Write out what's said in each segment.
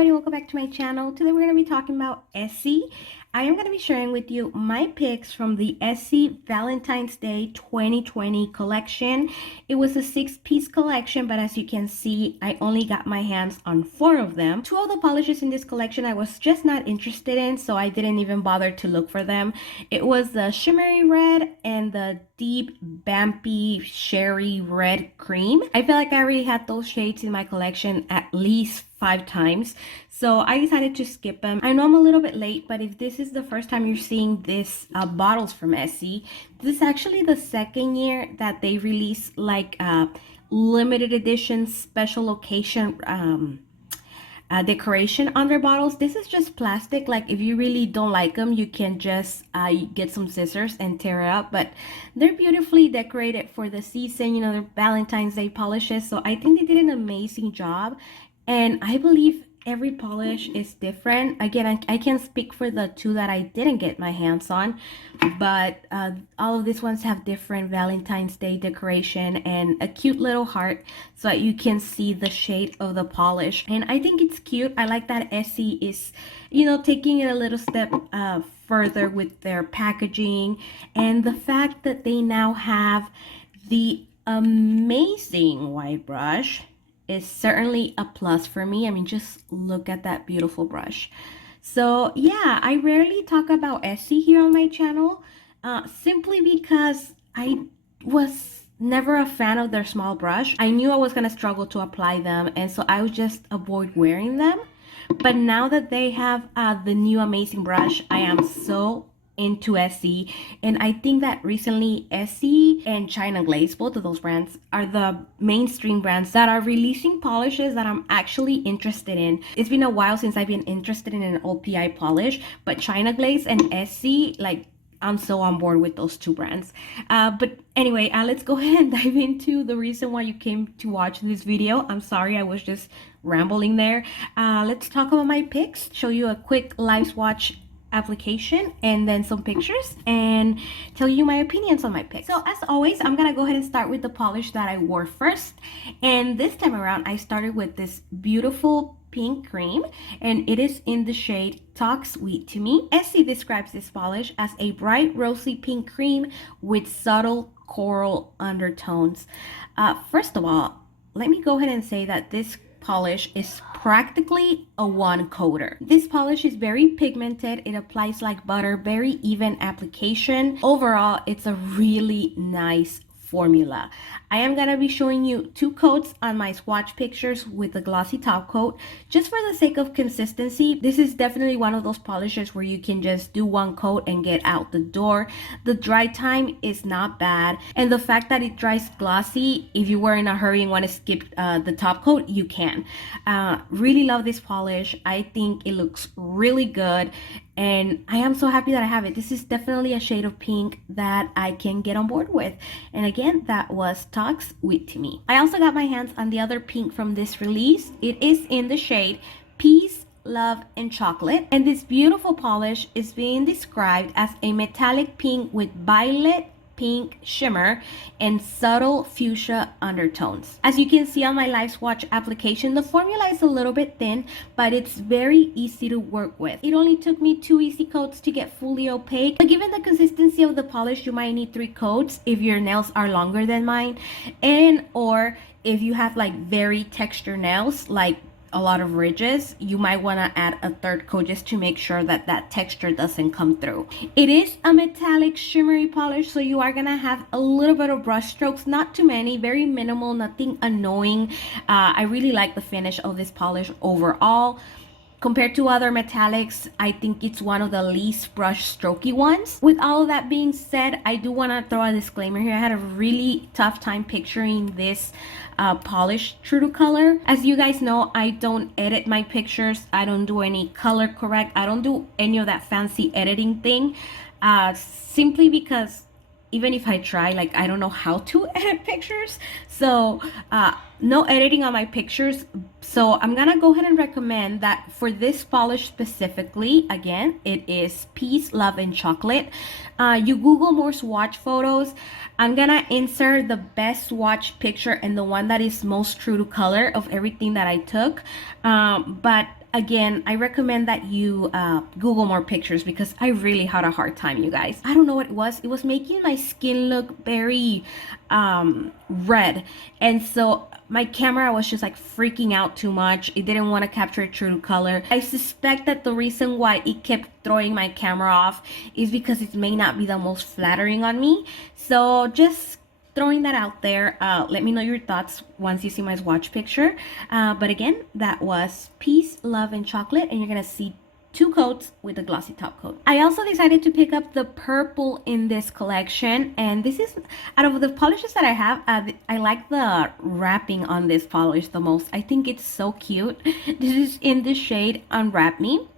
everybody, welcome back to my channel. Today we're going to be talking about Essie. I am going to be sharing with you my picks from the Essie Valentine's Day 2020 collection. It was a 6-piece collection, but as you can see, I only got my hands on 4 of them. 2 of the polishes in this collection I was just not interested in, so I didn't even bother to look for them. It was the shimmery red and the deep Bampy Sherry Red Cream. I feel like I already had those shades in my collection at least 5 times, so I decided to skip them. I know I'm a little bit late, but if this is the first time you're seeing this bottles from Essie, this is actually the second year that they release like limited edition special occasion decoration on their bottles. This is just plastic. Like if you really don't like them, you can just get some scissors and tear it up, but they're beautifully decorated for the season. You know, they're Valentine's Day polishes, so I think they did an amazing job, and I believe every polish is different. Again, I can't speak for the 2 that I didn't get my hands on, but all of these ones have different Valentine's Day decoration and a cute little heart so that you can see the shade of the polish, and I think it's cute. I like that Essie is, you know, taking it a little step further with their packaging, and the fact that they now have the amazing white brush is certainly a plus for me. I mean, just look at that beautiful brush. So yeah, I rarely talk about Essie here on my channel, simply because I was never a fan of their small brush. I knew I was gonna struggle to apply them, and so I would just avoid wearing them. But now that they have the new amazing brush, I am so into Essie, and I think that recently Essie and China Glaze, both of those brands, are the mainstream brands that are releasing polishes that I'm actually interested in. It's been a while since I've been interested in an OPI polish, but China Glaze and Essie, like, I'm so on board with those 2 brands. But anyway, let's go ahead and dive into the reason why you came to watch this video. I'm sorry, I was just rambling there. Let's talk about my picks, show you a quick live swatch application and then some pictures, and tell you my opinions on my pick. So as always, I'm gonna go ahead and start with the polish that I wore first, and this time around I started with this beautiful pink cream, and it is in the shade Talk Sweet to Me. Essie describes this polish as a bright rosy pink cream with subtle coral undertones. First of all, let me go ahead and say that this polish is practically a 1-coater. This polish is very pigmented. It applies like butter, very even application. Overall, it's a really nice formula. I am gonna be showing you 2 coats on my swatch pictures with the glossy top coat, just for the sake of consistency. This is definitely one of those polishes where you can just do 1 coat and get out the door. The dry time is not bad, and the fact that it dries glossy, if you were in a hurry and want to skip the top coat, you can. Really love this polish. I think it looks really good, and I am so happy that I have it. This is definitely a shade of pink that I can get on board with. And again, that was Talk Sweet to Me. I also got my hands on the other pink from this release. It is in the shade Peace, Love, and Chocolate. And this beautiful polish is being described as a metallic pink with violet pink shimmer and subtle fuchsia undertones. As you can see on my live swatch application, the formula is a little bit thin, but it's very easy to work with. It only took me 2 easy coats to get fully opaque, but given the consistency of the polish, you might need 3 coats if your nails are longer than mine, and or if you have like very textured nails, like a lot of ridges, you might want to add a 3rd coat just to make sure that that texture doesn't come through. It is a metallic shimmery polish, so you are gonna have a little bit of brush strokes, not too many, very minimal, nothing annoying. I really like the finish of this polish overall. Compared to other metallics, I think it's one of the least brush strokey ones. With all of that being said, I do want to throw a disclaimer here. I had a really tough time picturing this polish true to color. As you guys know, I don't edit my pictures. I don't do any color correct. I don't do any of that fancy editing thing, simply because even if I try, like, I don't know how to edit pictures. So no editing on my pictures. So I'm gonna go ahead and recommend that for this polish specifically, again, it is Peace, Love, and Chocolate. You Google more swatch photos. I'm gonna insert the best swatch picture and the one that is most true to color of everything that I took. But again, I recommend that you Google more pictures because I really had a hard time, you guys. I don't know what it was. It was making my skin look very red. And so my camera was just like freaking out too much. It didn't want to capture true color. I suspect that the reason why it kept throwing my camera off is because it may not be the most flattering on me. So just throwing that out there. Let me know your thoughts once you see my swatch picture. But again, that was Peace, Love, and Chocolate, and you're gonna see 2 coats with a glossy top coat. I also decided to pick up the purple in this collection, and this is, out of the polishes that I have, I like the wrapping on this polish the most. I think it's so cute. This is in the shade Unwrap Me.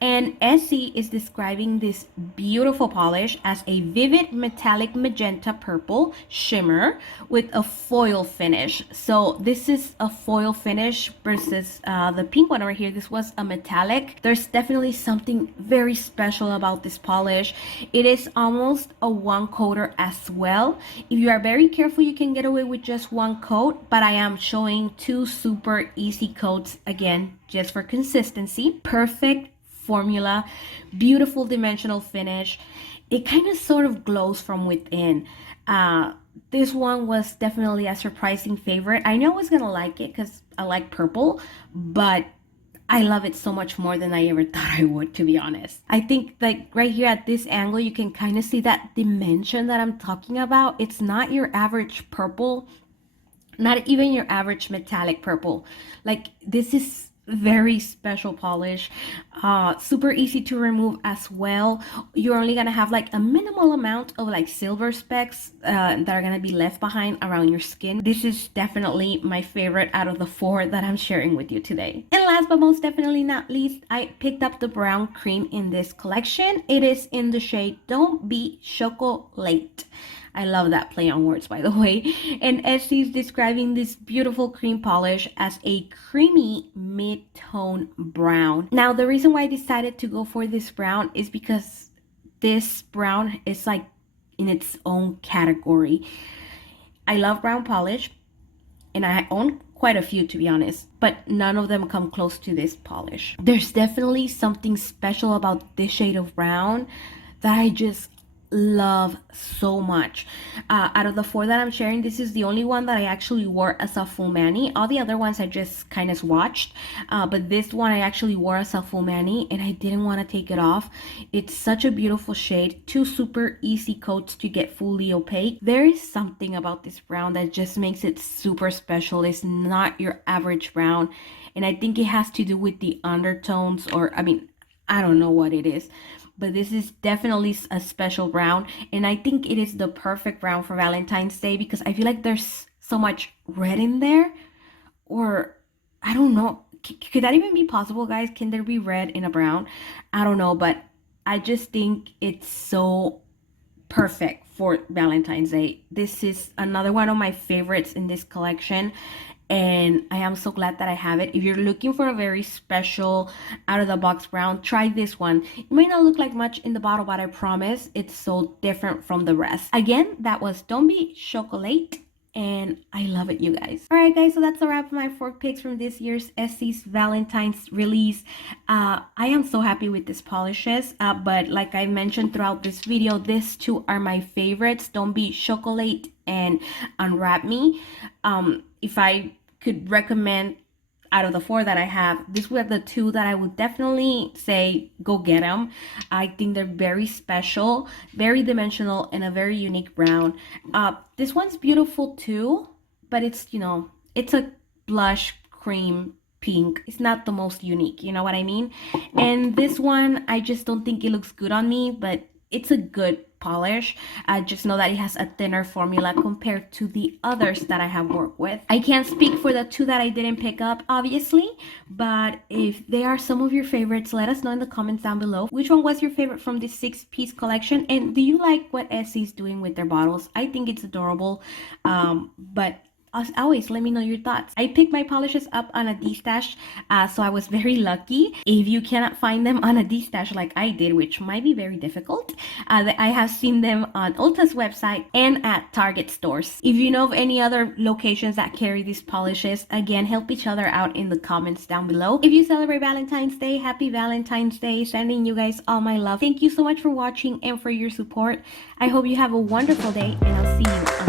And Essie is describing this beautiful polish as a vivid metallic magenta purple shimmer with a foil finish. So this is a foil finish versus the pink one over here. This was a metallic. There's definitely something very special about this polish. It is almost a 1-coater as well. If you are very careful, you can get away with just 1 coat, but I am showing 2 super easy coats again, just for consistency. Perfect formula, beautiful dimensional finish. It kind of sort of glows from within. This one was definitely a surprising favorite. I know I was gonna like it because I like purple, but I love it so much more than I ever thought I would, to be honest. I think like right here at this angle, you can kind of see that dimension that I'm talking about. It's not your average purple, not even your average metallic purple. Like this is very special polish, super easy to remove as well. You're only gonna have like a minimal amount of like silver specks that are gonna be left behind around your skin. This is definitely my favorite out of the 4 that I'm sharing with you today. And last but most definitely not least, I picked up the brown cream in this collection. It is in the shade Don't Be Choco-late. I love that play on words, by the way. And Essie's describing this beautiful cream polish as a creamy mid-tone brown. Now, the reason why I decided to go for this brown is because this brown is like in its own category. I love brown polish, and I own quite a few, to be honest, but none of them come close to this polish. There's definitely something special about this shade of brown that I just love so much. Out of the 4 that I'm sharing, this is the only one that I actually wore as a full mani. All the other ones I just kind of swatched, but this one I actually wore as a full mani, and I didn't want to take it off. It's such a beautiful shade. 2 super easy coats to get fully opaque. There is something about this brown that just makes it super special. It's not your average brown, and I think it has to do with the undertones, or I mean, I don't know what it is, but this is definitely a special brown, and I think it is the perfect brown for Valentine's Day because I feel like there's so much red in there, or I don't know, could that even be possible, guys? Can there be red in a brown? I don't know, but I just think it's so perfect for Valentine's Day. This is another one of my favorites in this collection, and I am so glad that I have it. If you're looking for a very special out of the box brown, try this one. It may not look like much in the bottle, but I promise it's so different from the rest. Again, that was Don't Be Choco-late, and I love it, you guys. All right, guys, so that's a wrap of my 4 picks from this year's Essie's Valentine's release. I am so happy with these polishes, but like I mentioned throughout this video, these 2 are my favorites, Don't Be Choco-late and Unwrap Me. If I could recommend out of the 4 that I have, these were the 2 that I would definitely say go get them. I think they're very special, very dimensional, and a very unique brown. This one's beautiful too, but it's, you know, it's a blush cream pink. It's not the most unique, you know what I mean? And this one, I just don't think it looks good on me, but it's a good polish. I just know that it has a thinner formula compared to the others that I have worked with. I can't speak for the 2 that I didn't pick up, obviously, but if they are some of your favorites, let us know in the comments down below. Which one was your favorite from this 6-piece collection, and do you like what Essie's doing with their bottles? I think it's adorable, but As always, let me know your thoughts. I picked my polishes up on a D-stash, so I was very lucky. If you cannot find them on a D-stash like I did, which might be very difficult, I have seen them on Ulta's website and at Target stores. If you know of any other locations that carry these polishes, again, help each other out in the comments down below. If you celebrate Valentine's Day, happy Valentine's Day. Sending you guys all my love. Thank you so much for watching and for your support. I hope you have a wonderful day, and I'll see you on